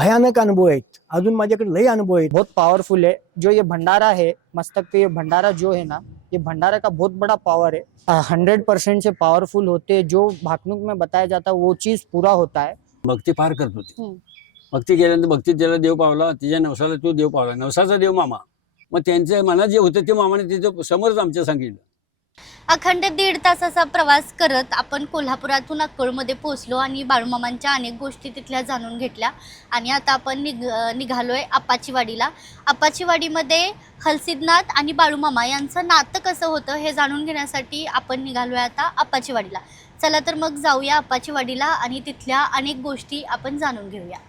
भयानक अनुभव आहेत। अजून माझ्याकडे लई अनुभव आहेत। बहुत पावरफुल है। जो ये भंडारा है, मस्तक पे ये भंडारा जो है ना, ये भंडारा का बहुत बड़ा पावर है। 100% से पावरफुल होते हैं। जो भाकणूक में बताया जाता है वो चीज पूरा होता है। भक्ती फार करत होती। भक्ती केल्यानंतर भक्तीत ज्याला देव पावला तिच्या नवसाला तो देव पावला, नवसाचा देव मामा। मग त्यांच्या मनात जे होतं ते मामाने तिथं समोरच आमच्या सांगितलं। अखंड 1.5 तासाचा प्रवास करत आपण कोल्हापुरातून अक्कोळमध्ये पोहोचलो आणि बाळूमामांच्या अनेक गोष्टी तिथल्या जाणून घेतल्या आणि आता आपण निघालोय आप्पाचीवाडीला। आप्पाचीवाडीमध्ये हलसिद्धनाथ आणि बाळूमामा यांचं नातं कसं होतं हे जाणून घेण्यासाठी आपण निघालोय आता आप्पाचीवाडीला। चला तर मग जाऊया आप्पाचीवाडीला आणि तिथल्या अनेक गोष्टी आपण जाणून घेऊया।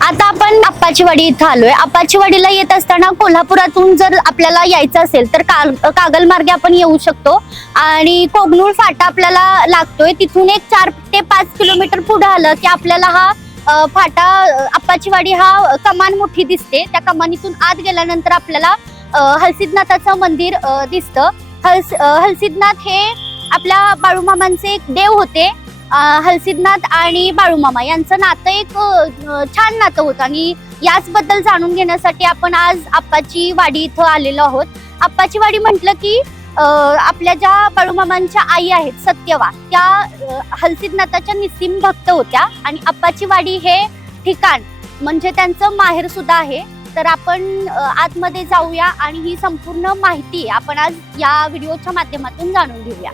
आता आपण आप्पाचीवाडी इथं आलोय। आप्पाचीवाडीला येत असताना कोल्हापुरातून जर आपल्याला यायचं असेल तर कागल मार्गे आपण येऊ शकतो आणि कोगनूर फाटा आपल्याला लागतोय। तिथून एक 4 ते 5 किलोमीटर पुढे आलं की आपल्याला हा फाटा आप्पाचीवाडी हा कमान मोठी दिसते। त्या कमानीतून आत गेल्यानंतर आपल्याला हलसिद्धनाथाचं मंदिर दिसतं। हलसिद्धनाथ हे आपल्या बाळूमामांचे एक देव होते। हलसिद्धनाथ आणि बाळूमामा यांचं नातं एक छान नातं होतं आणि याच बद्दल जाणून घेण्यासाठी आपण आज आप्पाचीवाडी इथं आलेलो आहोत। आप्पाचीवाडी म्हटलं की आपल्या ज्या बाळूमामांच्या आई आहेत सत्यवा, त्या हलसिद्धनाथाच्या निस्सीम भक्त होत्या आणि आप्पाचीवाडी हे ठिकाण म्हणजे त्यांचं माहेर सुद्धा आहे। तर आपण आतमध्ये जाऊया आणि ही संपूर्ण माहिती आपण आज या व्हिडिओच्या माध्यमातून जाणून घेऊया।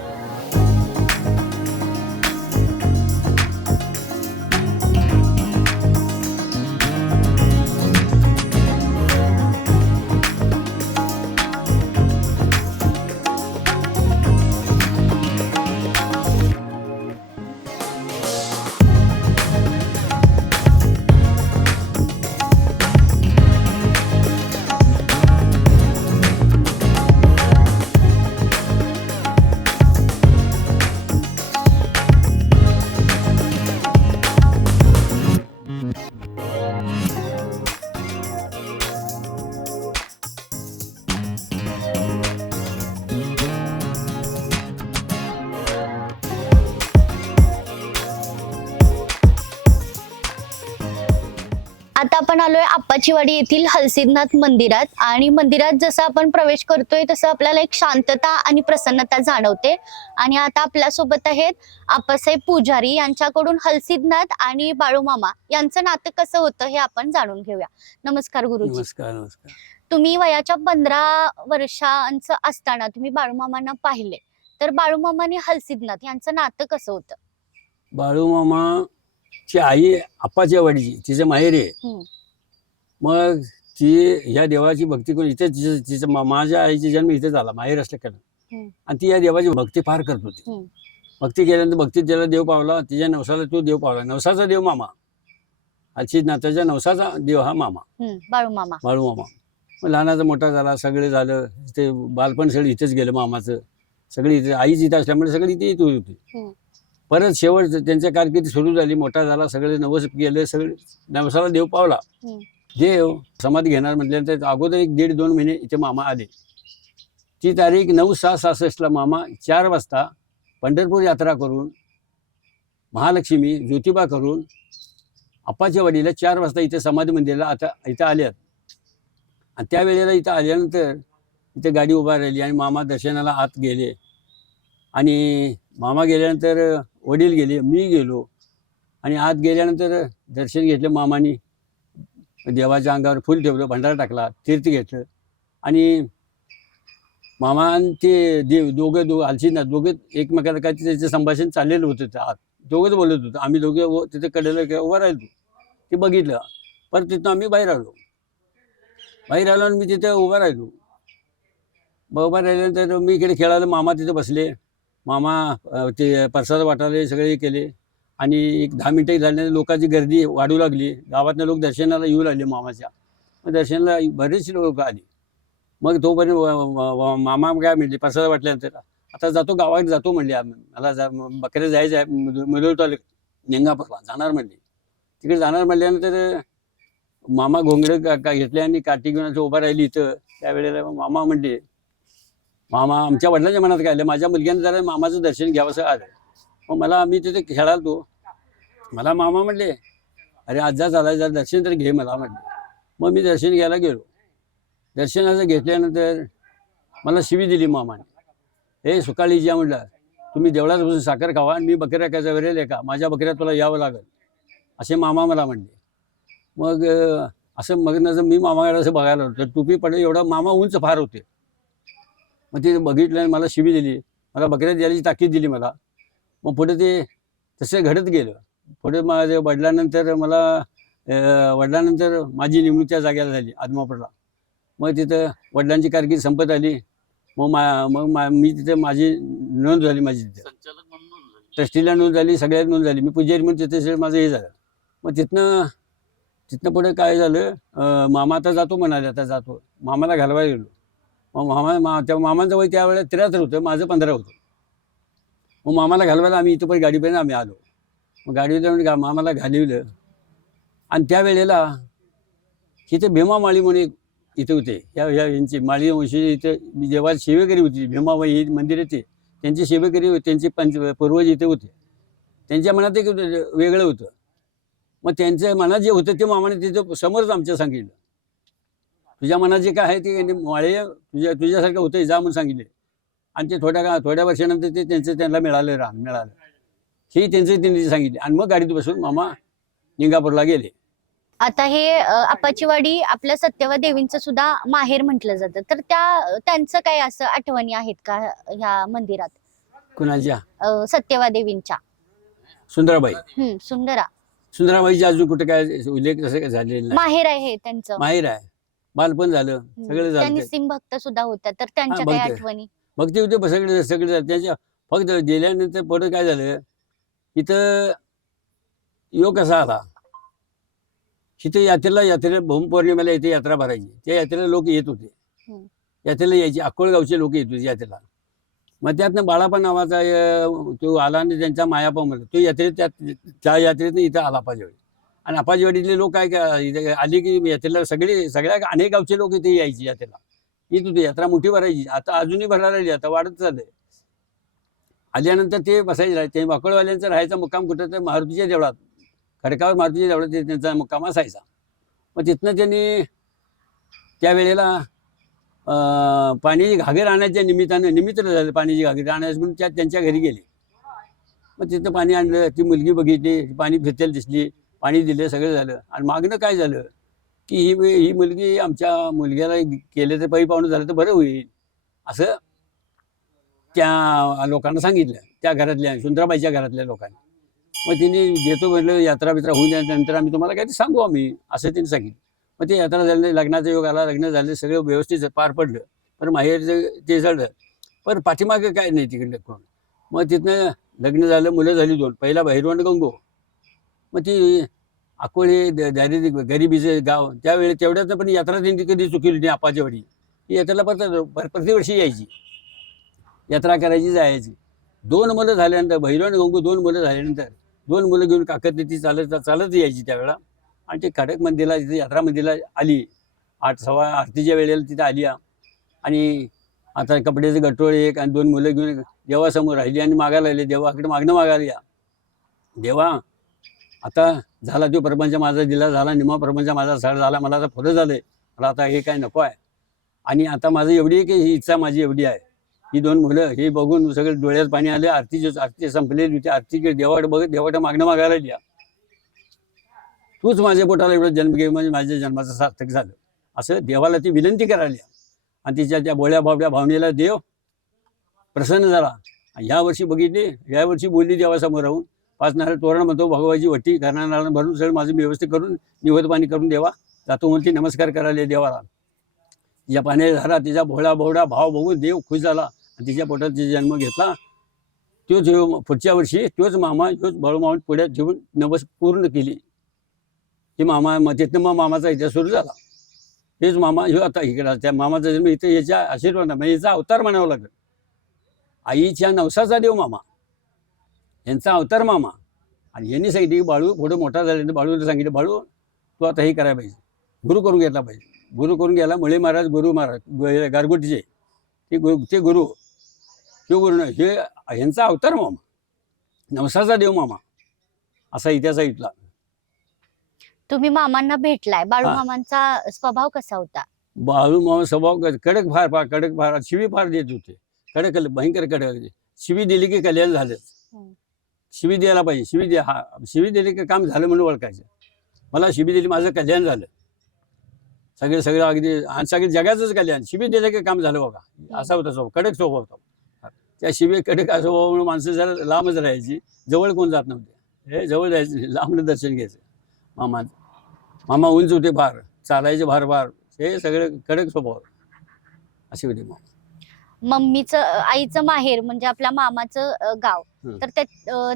आता आपण आलोय आप्पाचीवाडी येथील हलसिद्धनाथ मंदिरात आणि मंदिरात जसं आपण प्रवेश करतोय तसं आपल्याला एक शांतता आणि प्रसन्नता जाणवते। आणि आता आपल्या सोबत आहेत आप्पासाहेब पुजारी, यांच्याकडून हलसिद्धनाथ आणि बाळूमामा यांचं नातं कसं होतं हे आपण जाणून घेऊया। नमस्कार गुरुजी। नमस्कार नमस्कार। तुम्ही वयाच्या 15 वर्षांचं असताना तुम्ही बाळूमामांना पाहिले, तर बाळूमामा आणि हलसिद्धनाथ यांचं नातं कसं होतं? बाळूमामाची आई आप्पाच्या वाडीची तिचे माहेर आहे। मग ती ह्या देवाची भक्ती करून इथे तिच्या माझ्या आईचा जन्म इथे झाला माहेर असल्याकडे, आणि ती या देवाची भक्ती फार करत होती। भक्ती केल्यानंतर भक्तीत ज्याला देव पावला तिच्या नवसाला तो देव पावला, नवसाचा देव मामा। हलसिद्धनाथाच्या नवसाचा देव हा मामा बाळूमामा। मग लहानाचा मोठा झाला, सगळे झालं, ते बालपण सगळं इथेच गेलं मामाचं। सगळी इथे आईच इथे असल्यामुळे सगळी ती इथे होती। परत शेवट त्यांच्या कारकिर्दी सुरू झाली, मोठा झाला, सगळे नवस गेले, सगळे नवसाला देव पावला। देव समाधी घेणार म्हटल्यानंतर अगोदर 1.5-2 महिने इथे मामा आले। ती तारीख 9/6/66 मामा 4 वाजता पंढरपूर यात्रा करून महालक्ष्मी ज्योतिबा करून आप्पाच्या वाडीला 4 वाजता इथे समाधी मंदिराला आता इथं आल्यात। आणि त्यावेळेला इथं आल्यानंतर इथे गाडी उभा राहिली आणि मामा दर्शनाला आत गेले। आणि मामा गेल्यानंतर वडील गेले, मी गेलो आणि आत गेल्यानंतर दर्शन घेतलं मामानी, देवाच्या अंगावर फुल ठेवलं, भंडारा टाकला, तीर्थ घेतलं आणि मामा आणि ते देव दोघं हलसिद्धनाथ दोघं एकमेकाला काय त्याचं संभाषण चाललेलं होतं। त्या आत दोघंच बोलत होतं, आम्ही दोघे तिथे कडेला उभं राहिलो, ते बघितलं। परत तिथं आम्ही बाहेर आलो आणि मी तिथे उभा राहिलो। उभा राहिल्यानंतर मी इकडे खेळायला, मामा तिथे बसले। मामा ते प्रसाद वाटायला सगळे केले आणि एक 10 मिनिटं झाल्यानंतर लोकांची गर्दी वाढू लागली। गावातले लोक दर्शनाला येऊ लागले मामाच्या। मग दर्शनाला बरेचसे लोक आली। मग तोपर्यंत मामा काय म्हणले, प्रसाद वाटल्यानंतर आता जातो गावात जातो म्हणले, मला बकऱ्या जायचं आहे, मुधोळ तालुक्यात निंगापूरला जाणार म्हणले। तिकडे जाणार म्हणल्यानंतर मामा घोंगडे घेतले आणि काठी घेऊन असं उभा राहिली इथं. त्यावेळेला मामा म्हणले, मामा आमच्या वडिलांच्या मनात काय आलं, माझ्या मुलग्याने जरा मामाचं दर्शन घ्यावं असं आलं. मग मला, मी तिथे खेळालतो, मला मामा म्हणले, अरे आजा झाला, जरा दर्शन तर घे मला म्हणले. मग मी दर्शन घ्यायला गेलो. दर्शनाचं घेतल्यानंतर मला शिवी दिली मामाने. हे सुकाळी ज्या म्हटलं, तुम्ही देवळात बसून साखर खावा आणि मी बकऱ्या काय वरेल आहे का, माझ्या बकऱ्या तुला यावं लागेल असे मामा मला म्हणले. मग असं मग नजर मी मामाकडे असं बघायला होतं, टोपी पडले एवढा मामा उंच फार होते. मग ते बघितलं आणि मला शिवी दिली, मला बकऱ्या द्यायची ताकीद दिली मला. मग पुढे ते तसे घडत गेलं. पुढे माझ्या वडिलांनंतर माझी नेमणूक त्या जागेला झाली आदमापूरला. मग तिथं वडिलांची कारकीर्द संपत आली. मी तिथे माझी नोंद झाली, माझी तिथे ट्रस्टीला नोंद झाली, सगळ्यात नोंद झाली. मी पुजारी म्हणून तिथे माझं हे झालं. मग तिथनं पुढे काय झालं, मामा आता जातो म्हणाले, आता जातो. मामाला घालवायला गेलो. मग त्या मामांचं वय त्यावेळेला 73 होतं, माझं 15 होतं. मग मामाला घालवायला आम्ही इथं पण गाडीपर्यंत आम्ही आलो. मग गाडीवर मामाला घालवलं. आणि त्यावेळेला तिथे भीमामाळी म्हणून इथे होते, यांची माळी वंशी इथं जेव्हा सेवेकरी होती, भीमाबाई ही मंदिर येते त्यांची सेवेकरी होते, त्यांचे पूर्वज इथे होते. त्यांच्या मनात एक वेगळं होतं. मग त्यांच्या मनात जे होतं ते मामाने तिथं समोरच आमच्या सांगितलं, तुझ्या मनात जे काय आहे ते माळे तुझ्यासारखं होतं, जा म्हणून सांगितले. आणि ते थोड्या वर्षानंतर ते त्यांना मिळालं हे त्यांनी सांगितले. आणि मग गाडीत बसून मामा निंगापूरला गेले. आता हे आपाचीवाडी आपल्या सत्यवा देवींचं सुद्धा माहेर म्हटलं जातं, तर त्यांचं काही असं आठवणी आहेत का ह्या मंदिरात? कुणाच्या? सत्यवा देवींच्या. सुंदराबाई. सुंदराबाईची अजून कुठे काय उल्लेख तसं काय झालेला नाही. माहेर आहे त्यांचं. माहेर आहे, बालपण झालं, सगळं झालं. त्यांनी सिंह भक्त सुद्धा होत्या, तर त्यांच्या काही आठवणी? भक्ती होते सगळे त्यांच्या. फक्त गेल्यानंतर पुढे काय झालं, इथं योग कसा आला, इथे यात्रेला भूमपौर्णिमेला इथे यात्रा भरायची. त्या यात्रेला लोक येत होते, यात्रेला यायचे, अक्कोळगावचे लोक येत होते यात्रेला. मग त्यातनं बाळापा नावाचा तो आला आणि त्यांचा मायापा म्हणलं, तो यात्रेत त्या यात्रेत इथं आला आपाचीवाडी. आणि आपाचीवाडीतले लोक काय इथे आली की यात्रेला सगळ्या अनेक गावचे लोक इथे यायचे, यात्रेला येत होते. यात्रा मोठी भरायची. आता अजूनही भरायला लागली, आता वाढत चाललंय. आल्यानंतर ते बसायचे. ते वाकळवाल्यांचा राहायचा मुक्काम कुठं तर मारुतीच्या देवळात, खडकावर मारुतीच्या देवळात त्यांचा मुक्काम असायचा. मग तिथनं त्यांनी त्यावेळेला पाण्याची घागर आणायच्या निमित्त झालं, पाण्याची घागर आणायचं म्हणून त्यांच्या घरी गेले. मग तिथं पाणी आणलं, ती मुलगी बघितली, पाणी फिरतेल दिसली, पाणी दिलं, सगळं झालं. आणि मागणं काय झालं की ही मुलगी आमच्या मुलग्याला केलं तर पै पाहुणं झालं तर बरं होईल असं त्या लोकांना सांगितलं, त्या घरातल्या सुंदराबाईच्या घरातल्या लोकांनी. मग तिने देतो म्हटलं, यात्रा बित्रा होऊन नंतर आम्ही तुम्हाला काय ते सांगू आम्ही, असं त्यांनी सांगितलं. मग ते यात्रा झाली, लग्नाचा योग आला, लग्न झाले, सगळं व्यवस्थित पार पडलं. पण माहेरचं ते झालं, पण पाठीमागं काय नाही तिकडलं कोण. मग तिथनं लग्न झालं, मुलं झाली 2. पहिला भैरवंड गंगो. मग ती अकोळे गरिबीचं गाव, त्यावेळी तेवढ्याच पण यात्रा त्यांनी कधी चुकली नाही. आपाचीवाडी ही यात्रेला प्रतिवर्षी यायची, यात्रा करायची, जायची. 2 मुलं झाल्यानंतर भैरवंड गंगू 2 मुलं झाल्यानंतर 2 मुलं घेऊन काकत ती चालत यायची त्यावेळेला. आणि ते खडक मंदिरला तिथे यात्रा मंदिरला आली, 8:15 आरतीच्या वेळेला तिथे आली. आणि आता कपड्याचे गटोळे एक आणि 2 मुलं घेऊन देवासमोर राहिली आणि मागायला लागले, देवाकडे मागणं मागायला या. देवा आता झाला तो प्रपंच माझा दिला झाला, निम्मा प्रपंच माझा सळ झाला, मला आता पुढं झालंय, मला आता हे काय नको आहे. आणि आता माझं एवढी आहे की ही इच्छा माझी एवढी आहे, ही 2 मुलं हे बघून सगळे डोळ्यात पाणी आले. आरती संपलेली होती, आरती देवाकडे बघत देवाकडे मागणं मागायला लिहा, तूच माझ्या पोटाला एवढं जन्म घे म्हणजे माझ्या जन्माचं सार्थक झालं असं देवाला ती विनंती करायला. आणि तिच्या त्या बोळ्या बाबड्या भावनेला देव प्रसन्न झाला. ह्या वर्षी बघितली, या वर्षी बोलली देवासमोर राहून, 5 नारळ तोरण म्हणतो, भगवाची वटी घरणाला भरून सगळं माझं व्यवस्थित करून निवत पाणी करून देवा जातो म्हणून ती नमस्कार करायला देवाला. तिच्या पाण्याचा झाला, तिचा भोळा बोवडा भाव बघून देव खुश झाला आणि तिच्या पोटात तिचा जन्म घेतला. तोच पुढच्या वर्षी तोच मामा तोच बळमावून पुढ्यात ठेवून नवस पूर्ण केली. ही मामा तिथनं मग मामाचा इतिहास सुरू झाला. हेच मामा ह्यो आता इकडे त्या मामाचा जन्म इथे याच्या आशीर्वाद म्हणजे याचा अवतार म्हणावं लागेल. आईच्या नवसाचा देव मामा, यांचा अवतार मामा. आणि यांनी सांगितलं की बाळू पुढं मोठा झाल्यानंतर बाळूला सांगितलं, बाळू तू आता हे करायला पाहिजे, गुरु करून घेतला पाहिजे. गुरु करून घ्यायला मुळे महाराज गुरु महाराज गारगोटीचे ते गुरु हे यांचा अवतार मामा, नवसाचा देव मामा असा इतिहास आहे इथला. तुम्ही मामांना भेटलाय, बाळू हा. मामांचा स्वभाव कसा होता? बाळू मामा स्वभाव कडक फार शिवी फार देत होते. कडक भयंकर कडक. शिवी दिली की कल्याण झालं. शिवी द्यायला पाहिजे. शिवी दिली की काम झालं म्हणून ओळखायचं. मला शिवी दिली माझं कल्याण झालं. सगळं अगदी आणि सगळे जगाचंच कल्याण. शिवी दिलं की काम झालं बघा. असा होता स्वभाव, कडक स्वभाव होता. त्या शिवी कडक स्वभाव म्हणून माणसं जरा लांबच राहायची, जवळ कोण जात नव्हते. हे जवळ जायचं, लांबनं दर्शन घ्यायचं. मामा उंच होते फार, चालायचे फार. हे सगळे कडक स्वभाव असे होते मामा. मम्मीचं आईचं माहेर म्हणजे आपल्या मामाचं गाव, तर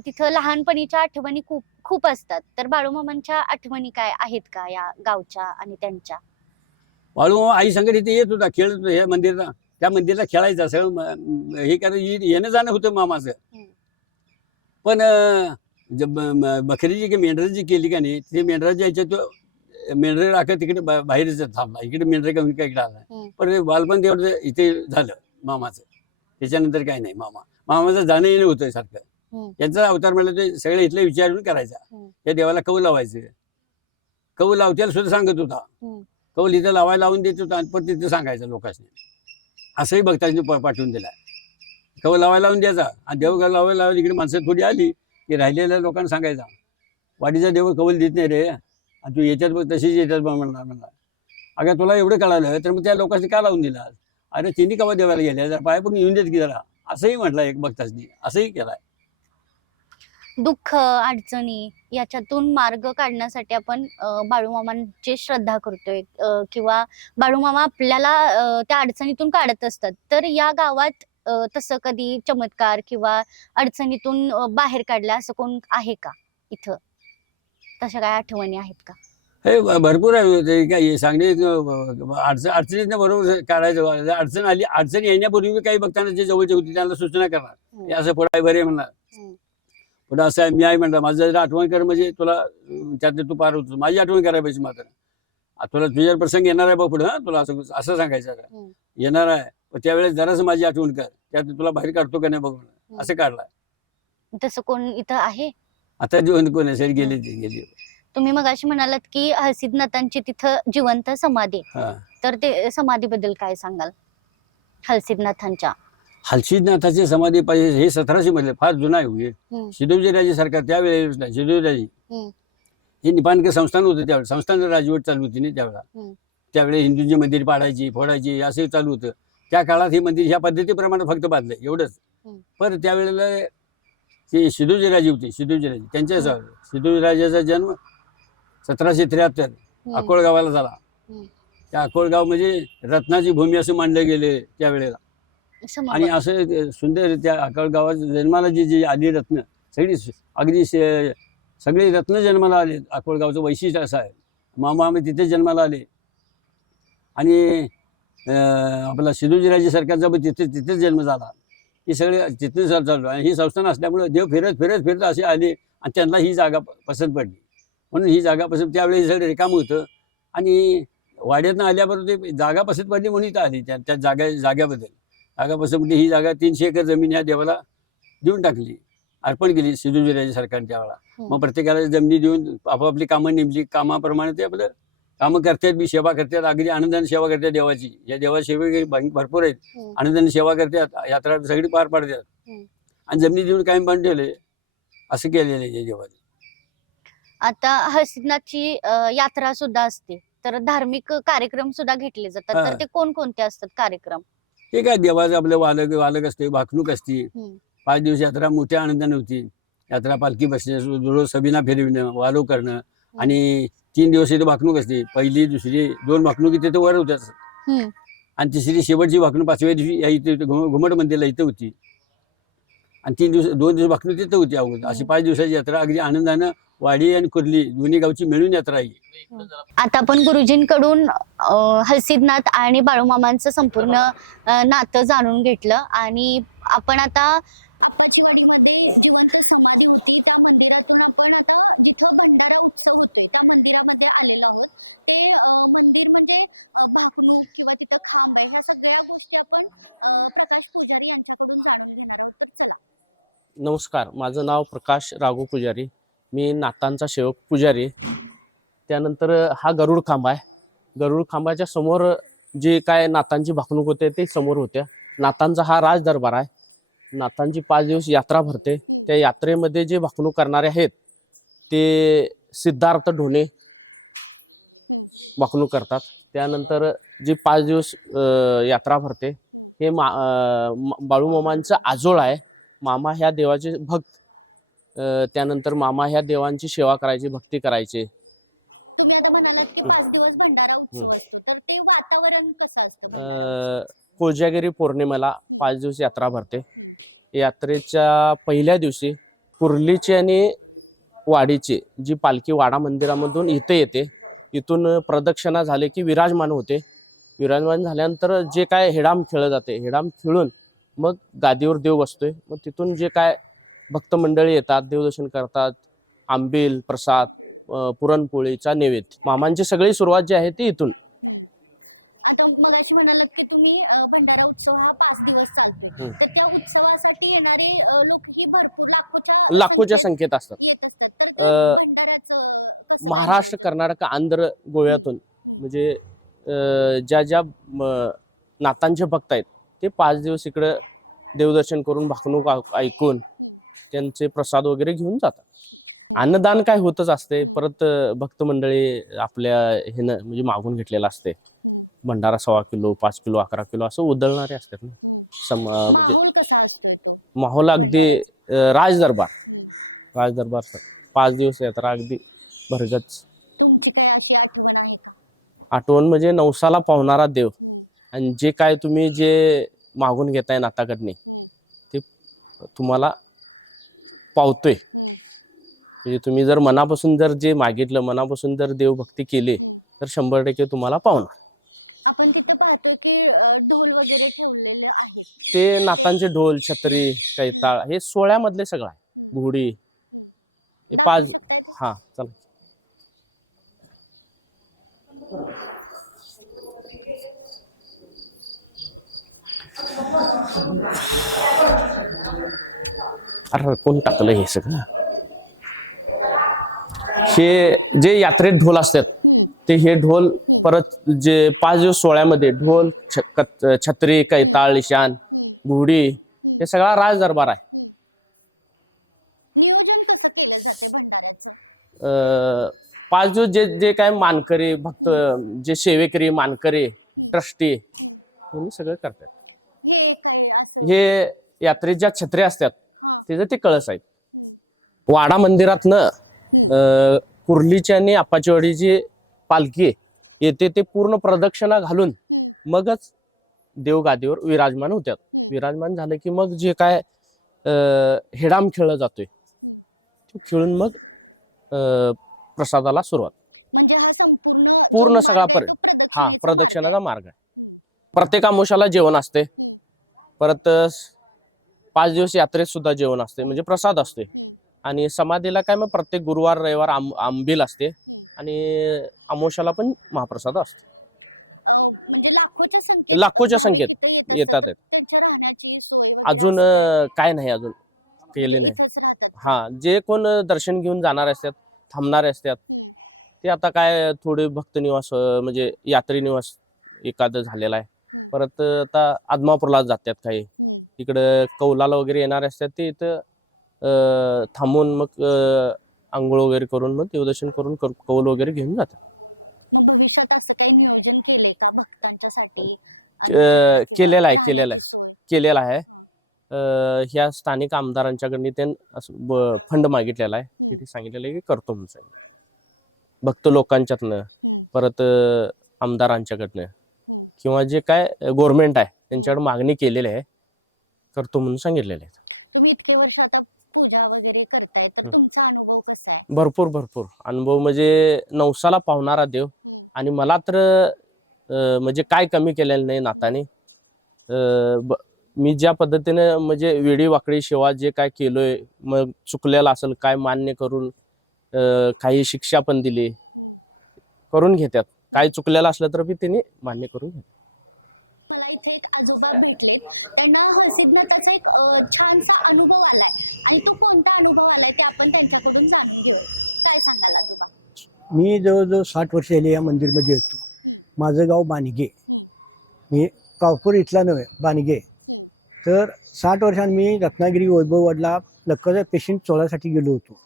तिथं लहानपणीच्या आठवणी खूप खूप असतात. तर बाळू मामांच्या आठवणी काय आहेत का या गावच्या आणि त्यांच्या? बाळू मामा आई संगत इथे येत होता, खेळत होता. ह्या मंदिरला, त्या मंदिरला खेळायचा. सगळं हे करायचं, येणं जाणं होतं मामाचं. पण बकरीची की मेंढराची केली का नाही, ते मेंढराच्या याच्यात तो मेंढरे राखत तिकडे बाहेरच थांबला. इकडे मेंढरे कमी काय इकडे आला. पण बालपण तेवढं इथे झालं मामाचं. त्याच्यानंतर काय नाही. मामाचं जाणं येणं होतं सारखं. यांचा अवतार म्हणलं ते सगळे इथले विचारून करायचा. त्या देवाला कौल लावायचं. कौल लावत्याला सुद्धा सांगत होता. कौल इथं लावायला लावून देत होता, पण तिथं सांगायचं लोकांनी. असंही भक्तांनी पाठवून दिला. कौल लावायला लावून द्यायचा आणि देव लावायला लावायला इकडे माणसं थोडी आली की राहिलेल्या लोकांना सांगायचा, वाडीचा देव कौल देत नाही रे, आणि तू याच्यात बघ तशीच येतात बघ म्हणला. अगं तुला एवढं कळालं तर मग त्या लोकांनी का लावून दिला? अरे तिन्ही कवा देवाला गेल्या, जरा पाय पण येऊन देत की जरा, असंही म्हटलं एक भक्तांनी. असंही केलाय. दुःख अडचणी याच्यातून मार्ग काढण्यासाठी आपण बाळूमामांची श्रद्धा करतोय, किंवा बाळूमामा आपल्याला त्या अडचणीतून काढत असतात. तर या गावात तसं कधी चमत्कार किंवा अडचणीतून बाहेर काढल्या असं कोण आहे का इथं? तशा काय आठवणी आहेत का? हे भरपूर आहे. काय सांगणे अडचणीतनं बरोबर काढायचं. अडचण येण्यापूर्वी काही भक्तांना जे जवळचे होते त्यांना सूचना करणार, हे असं पुढे बरे म्हणणार, पुढं असं आहे, मी आहे म्हणणार, माझं जर आठवण कर म्हणजे तुला त्यातलं तू पार होतो. माझी आठवण करायला पाहिजे. मात्र तुला तुझ्या प्रसंग येणार आहे बा पुढं, तुला असं सांगायचं येणार आहे, पण त्यावेळेस जरासं माझी आठवण कर, त्यात तुला बाहेर काढतो का नाही बघून. असं काढलाय. तसं कोण इथं आहे? आता जीवन कोण आहे, गेली. तुम्ही मगाशी म्हणालात की हलसिद्धनाथांची तिथं जिवंत समाधी, तर ते समाधीबद्दल काय सांगाल? हलसिद्धनाथांच्या हलसिद्धनाथाची समाधी पाहिजे. हे 1700 मध्ये फार जुना आहे. शिदोजीराजे सरकार त्यावेळेस शिदोजीराजे हे निपाणकर संस्थान होतं. त्यावेळेस संस्थान राजवट चालू होती ना त्यावेळेला. त्यावेळेस हिंदूंची मंदिर पाडायची, फोडायची असं चालू होतं. त्या काळात हे मंदिर ह्या पद्धतीप्रमाणे फक्त बांधलं एवढंच. पण त्यावेळेला ते शिदोजीराजे होते, शिदोजीराजे त्यांच्या शिदोजीराजाचा जन्म 1773 अकोळगावाला झाला. त्या अकोळगाव म्हणजे रत्नाची भूमी असं मानलं गेले त्यावेळेला. आणि असं सुंदर त्या अकोळगावात जन्माला जी आली रत्न अगदी सगळे रत्न जन्माला आले. अकोळगावचं वैशिष्ट्य असं आहे. मामा आम्ही तिथे जन्माला आले आणि आपला शिदोजीराजे सरकारचा पण तिथेच जन्म झाला. हे सगळे तिथेच चालू. आणि ही संस्थान असल्यामुळे देव फिरत असे आले आणि त्यांना ही जागा पसंत पडली. म्हणून ही जागा पसंत त्यावेळेस सगळं रिकाम होतं. आणि वाड्यातनं आल्याबरोबर ते जागा पसंत पडली म्हणून इथं आली. त्या जाग्याबद्दल जागा पसंत पडली. ही जागा 300 एकर जमीन या देवाला देऊन टाकली, अर्पण केली शिदोजीराजे सरकारने त्यावेळेला. मग प्रत्येकाला जमिनी देऊन आपापली कामं नेमली. कामाप्रमाणे ते आपलं कामं करतात, बी सेवा करतात. अगदी आनंदाने सेवा करतात देवाची. या देवाची सेवा भरपूर आहेत. आनंदाने सेवा करतात, यात्रा सगळी पार पाडतात आणि जमिनी देऊन कायम बांधून ठेवले. असं केलेलं आहे देवाने. आता हलसिद्धनाथची यात्रा सुद्धा असते, तर धार्मिक कार्यक्रम सुद्धा घेतले जातात. तर ते कोणकोणते असतात कार्यक्रम? हे काय देवाचं आपलं वालक असते, भाकणूक असते. 5 दिवस यात्रा मोठ्या आनंदाने होती. यात्रा पालखी बसणे, रोज सबिना फिरविणं, वालो करणं. आणि 3 दिवस इथे भाकणूक असते. पहिली, दुसरी 2 भाकणुकी तिथे वर होत्याच. आणि तिसरी शेवटची भाकणूक 5व्या दिवशी या इथे घुमट मंदिरला इथं होती. आणि 2 दिवस भाकणूक तिथं होती अगोदर. अशी 5 दिवसाची यात्रा अगदी आनंदानं वाडी आणि कुर्ली दोन्ही गावची मिळून यात्रा आहे. आता आपण गुरुजींकडून हलसिद्धनाथ आणि बाळूमामांचं संपूर्ण नातं जाणून घेतलं. आणि आपण आता नमस्कार, माझं नाव प्रकाश राघू पुजारी. मी नातांचा सेवक पुजारी. त्यानंतर हा गरुड खांब आहे. गरुड खांबाच्या समोर जे काय नातांची भाकणूक होते ते समोर होत्या. नातांचा हा राज दरबार आहे. नातांची 5 दिवस यात्रा भरते. त्या यात्रेमध्ये जे भाकणूक करणारे आहेत ते सिद्धार्थ ढोणे भाकणूक करतात. त्यानंतर जे 5 दिवस यात्रा भरते हे बाळूमामांचं आजोळ आहे. मामा ह्या देवाचे भक्त. त्यानंतर मामा ह्या देवांची सेवा करायची, भक्ती करायची. तुम्ही आता म्हणालात की 5 दिवस भंडारा उत्सव असतो, तर ते वातावरण कसं असतं? कोजागिरी पौर्णिमेला 5 दिवस यात्रा भरते. यात्रेच्या पहिल्या दिवशी कुर्लीची आणि वाडीची जी पालखी वाडा मंदिरामधून इथे येते. इथून प्रदक्षिणा झाले की विराजमान होते. विराजमान झाल्यानंतर जे काय हेडाम खेळलं जाते, हेडाम खेळून मग गादीवर देव बसतोय. मग तिथून जे काय भक्त मंडळी येतात, देवदर्शन करतात. आंबील, प्रसाद, पुरणपोळीचा नैवेद्य. मामांची सगळी सुरुवात जी आहे ती इथून. आता मला असं म्हणालात की तुम्ही भंडारा उत्सव हा 5 दिवस चालतो, तर त्या उत्सवासाठी येणारी लोक ही भरपूर लाखोच्या संख्येत असतात. येत असतात. तर त्या भंडाऱ्याचं कसं? महाराष्ट्र, कर्नाटक, आंध्र, गोव्यातून म्हणजे ज्या ज्या नातांचे भक्त आहेत ते 5 दिवस इकडं देवदर्शन करून भाकणूक ऐकून त्यांचे प्रसाद वगैरे घेऊन जातात. अन्नदान काय होतच असते. परत भक्त मंडळी आपल्या ह्यानं म्हणजे मागून घेतलेलं असते. भंडारा 1.25 किलो, 5 किलो, 11 किलो असं उधळणारे असतात ना. म्हणजे माहोल कसा असतो? माहोल अगदी राजदरबार. राजदरबार 5 दिवस यात्रा अगदी भरगच. तुमची काय अशी आठवण आहे? आठवण म्हणजे नवसाला पावणारा देव. आणि जे काय तुम्ही जे मागून घेताय नाताकडने ते तुम्हाला पावतोय. म्हणजे तुम्ही जर मनापासून जर जे मागितलं, मनापासून जर देवभक्ती केली तर 100% तुम्हाला पावणार. आपण तिथे पाहतो की ढोल वगैरे ठेवलेले आहे. ते नातांचे ढोल, छत्री, कैताळ हे सोहळ्यामधले सगळं आहे. घोडी हे 5. हा चला. अरे कोण टाकलं हे सगळं? हे जे यात्रेत ढोल असतात ते हे ढोल परत जे 5 दिवस सोहळ्यामध्ये ढोल, छत्री, कैताळ, निशाण, घोडी हे सगळा राज दरबार आहे. 5 दिवस जे जे काय मानकरी भक्त, जे सेवेकरी, मानकरी, ट्रस्टी यांनी सगळं करतात. हे यात्रेत ज्या छत्र्या असतात त्याचे ते कळस आहेत. वाडा मंदिरातनं कुर्लीची आणि आपाचीवाडीची पालखी येते. ते पूर्ण प्रदक्षिणा घालून मगच देव गादीवर विराजमान होतात. विराजमान झालं की मग जे काय हेडाम खेळला जातोय ते खेळून मग प्रसादाला सुरुवात. म्हणजे हा संपूर्ण पूर्ण सगळा हा प्रदक्षिणाचा मार्ग आहे. प्रत्येक आमोशाला जेवण असते. परत 5 दिवस यात्रेत सुद्धा जेवण असते, म्हणजे प्रसाद असते. आणि समाधीला काय मग प्रत्येक गुरुवार, रविवार आंबील असते. आणि अमावस्याला पण महाप्रसाद असते. म्हणजे लाखोच्या संख्येत येतात. त्यांच्या राहण्याची सोय अजून काय नाही, अजून केले नाही. तिथेच राहतात. हा, जे कोण दर्शन घेऊन जाणार असतात, थांबणारे असतात ते आता काय थोडे भक्त निवास म्हणजे यात्री निवास एखादं झालेला आहे. परत आता आदमापूरला जातात काही. इकडं कौलाला वगैरे येणारे असतात ते इथं थांबून मग आंघोळ वगैरे करून मग देवदर्शन करून कौल वगैरे घेऊन जातात. मग भविष्यात असं काही नियोजन केलंय का भक्तांच्यासाठी? केलेला आहे. ह्या स्थानिक आमदारांच्याकडनी त्यांनी फंड मागितलेला आहे. तिथे सांगितलेलं आहे की करतो म्हणून सांगितलं. भक्त लोकांच्यातनं, परत आमदारांच्याकडनं किंवा जे काय गव्हर्नमेंट आहे त्यांच्याकडे मागणी केलेली आहे, करतो म्हणून सांगितलेलं आहे. तुम्ही इतके वर्ष आता पूजा वगैरे करताय, तर तुमचा अनुभव कसा आहे? भरपूर अनुभव. म्हणजे नवसाला पावणारा देव. आणि मला तर म्हणजे काय कमी केलेलं नाही नाताने. मी ज्या पद्धतीने म्हणजे वेडी वाकडी सेवा जे काय केलोय, मग चुकलेलं असेल काय मान्य करून काही शिक्षा पण दिली, करून घेतात. काय चुकलेलं असलं तर बी त्यांनी मान्य करून घेतात. मला इथे एक आजोबा भेटले, त्यांना हळसिदनाथाचा एक छानसा अनुभव आलाय आणि तो कोणता अनुभव आलाय ते आपण त्यांच्याकडून जाणून घेऊ. काय सांगाल आजोबा? मी जवळजवळ 60 वर्ष झाली या मंदिरमध्ये येतो. माझं गाव बाणगे, मी प्रॉपर इथला नव्हे, बाणगे. तर 60 वर्षांनी मी रत्नागिरी वैभववाडला लक्काचा पेशंट चोळासाठी गेलो होतो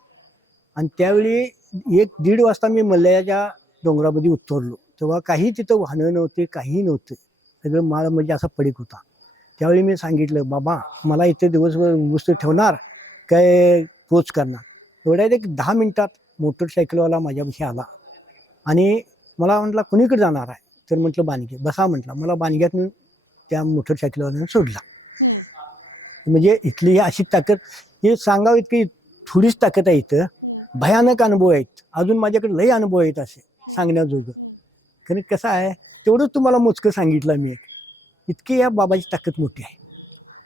आणि त्यावेळी 1-1:30 वाजता मी मल्ल्याच्या डोंगरामध्ये उतरलो. तेव्हा काही तिथं वाहनं नव्हते, काही नव्हतं, सगळं माळ म्हणजे असा पडीक होता. त्यावेळी मी सांगितलं, बाबा मला इथे दिवसभर वस्तू ठेवणार काय पोच करणार. एवढ्यात एक 10 मिनिटात मोटरसायकलवाला माझ्यापाशी आला आणि मला म्हटला कुणीकडे जाणार आहे, तर म्हटलं बाणगे. बसा म्हटलं. मला बाणग्यातून त्या मोटरसायकलवाल्यानं सोडला. म्हणजे इथली अशी ताकद, हे सांगावं इतकी थोडीच ताकद आहे इथं. भयानक अनुभव आहेत, अजून माझ्याकडे लई अनुभव आहेत असे सांगण्याजोगं. कारण कसं आहे, तेवढंच तुम्हाला मोजकं सांगितलं मी. इतकी या बाबाची ताकद मोठी आहे.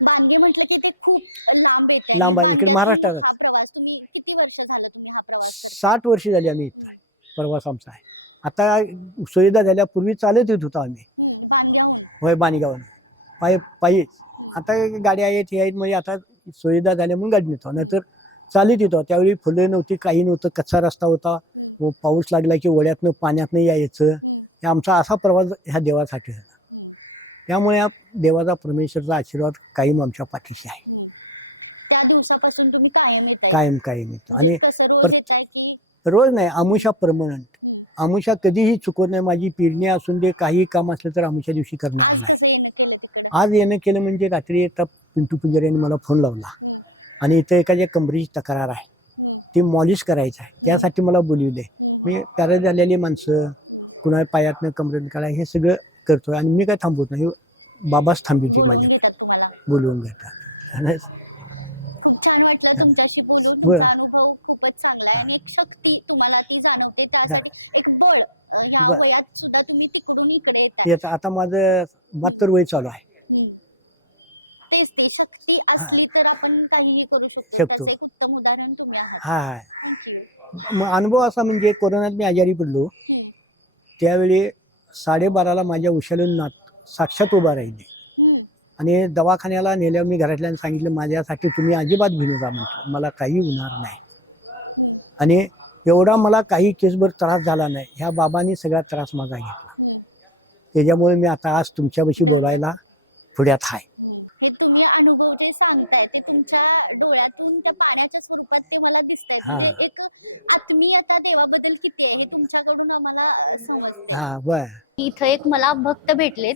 बांगे म्हटलं की ते खूप लांब येते. लांब आहे, इकडे महाराष्ट्रात. हा प्रवास तुम्ही किती वर्ष झाले तुम्ही हा प्रवास करता? 60 वर्ष झाली आम्ही इथं आहे, प्रवास आमचा आहे. आता सुविधा झाल्यापूर्वी चालत येत होतो आम्ही. बांधगाव. होय, बाणगावनं पायी. आता गाड्या आहेत, हे आहेत, म्हणजे आता सुविधा झाल्या म्हणून गाडी नेतो, नाहीतर चालत येतो. त्यावेळी फुलं नव्हती, काही नव्हतं, कच्चा रस्ता होता. व पाऊस लागला की ओढ्यातनं पाण्यातनं यायचं. हे आमचा असा प्रवास ह्या देवासाठी झाला. त्यामुळे या देवाचा, परमेश्वरचा आशीर्वाद कायम आमच्या पाठीशी आहे. त्या दिवसापासून तुम्ही कायम येताय. कायम येतो. आणि कसं रोज पर- येताय की रोज नाही, आमुषा परमनंट. आमुषा कधीही चुकत नाही. माझी पेरणी असून दे, काही काम असलं तर आमुषा दिवशी करणार आज नाही. कसं येईल तिकडे? आज येणं केलं म्हणजे रात्री एकदा पिंटू पुजाऱ्यांनी मला फोन लावला आणि इथं एखाद्या कमरेची तक्रार आहे, ती मॉलिश करायचं आहे, त्यासाठी मला बोलवले. मी पॅरल झालेली माणसं, कुणा पायातनं कमरेनं काढा, हे सगळं करतो आणि मी काय थांबवत नाही. बाबाच थांबवते माझ्याकडे, येतात तुम्हाला. बोलवून घेतात. आणि खूप छान वाटलं तुमच्याशी बोलून. बरं. तुमचा अनुभव खूपच चांगला आहे आणि एक शक्ती तुम्हाला ती जाणवते. त्यासाठी एक बळ या बरं. वयात सुद्धा तुम्ही तिकडून इकडे येताय. याचं आता माझं 72 वय चालू आहे. तेच ते शक्ती असली तर आपण काहीही करू शकतो. शकतो. तसं एक उत्तम उदाहरण तुम्ही आहात. हा. मग अनुभव असा म्हणजे कोरोनात मी आजारी पडलो, त्यावेळी 12:30ला माझ्या उशालून नात साक्षात उभा राहिले आणि दवाखान्याला नेल्यावर मी घरातल्यांना सांगितलं, माझ्यासाठी तुम्ही अजिबात भिनू नका म्हटलं, मला काही होणार नाही. आणि एवढा मला काही केसभर त्रास झाला नाही. ह्या बाबांनी सगळा त्रास माझा घेतला. त्याच्यामुळे मी आता आज तुमच्यापाशी बोलायला पुढ्यात आहे. हे तुम्ही अनुभव जे सांगताय ते तुमच्या डोळ्यातून त्या पाण्याच्या स्वरूपात ते मला दिसतंय. हा. म्हणजे एक आत्मीयता देवाबद्दल किती आहे हे तुमच्याकडून आम्हाला समजतं. हा, बर. इथं एक मला भक्त भेटलेत,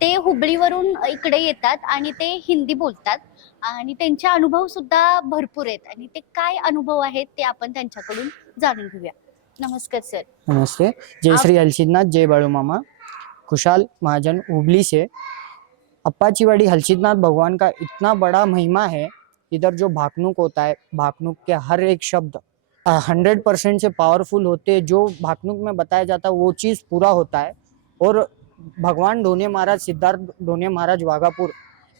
ते हुबळीवरून इकडे येतात आणि ते हिंदी बोलतात आणि त्यांचे अनुभव सुद्धा भरपूर आहेत आणि ते काय अनुभव आहेत ते आपण त्यांच्याकडून जाणून घेऊया. नमस्कार सर. नमस्ते. जय श्री हलसिद्धनाथ, जय बाळू मामा। खुशहाल महाजन हुबली से। अप्पाचीवाड़ी हलसिद्धनाथ भगवान का इतना बड़ा महिमा है। इधर जो भाकनुक होता है, भाकनुक के हर एक शब्द 100% से पावरफुल होते हैं। जो भाकनुक में बताया जाता है वो चीज़ पूरा होता है। और भगवान ढोने महाराज, सिद्धार्थ ढोने महाराज वाघापुर,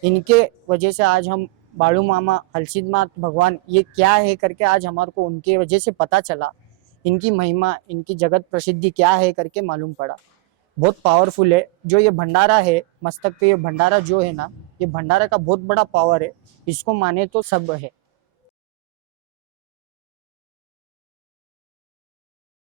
इनके वजह से आज हम बाळू मामा, हलसिद्धनाथ भगवान ये क्या है करके आज हमारे को उनके वजह से पता चला। इनकी महिमा, इनकी जगत प्रसिद्धि क्या है करके मालूम पड़ा। बहुत पावरफुल है। जो ये भंडारा है, मस्तक पे ये भंडारा जो है ना, ये भंडारा का बहुत बड़ा पावर है। इसको माने तो सब है।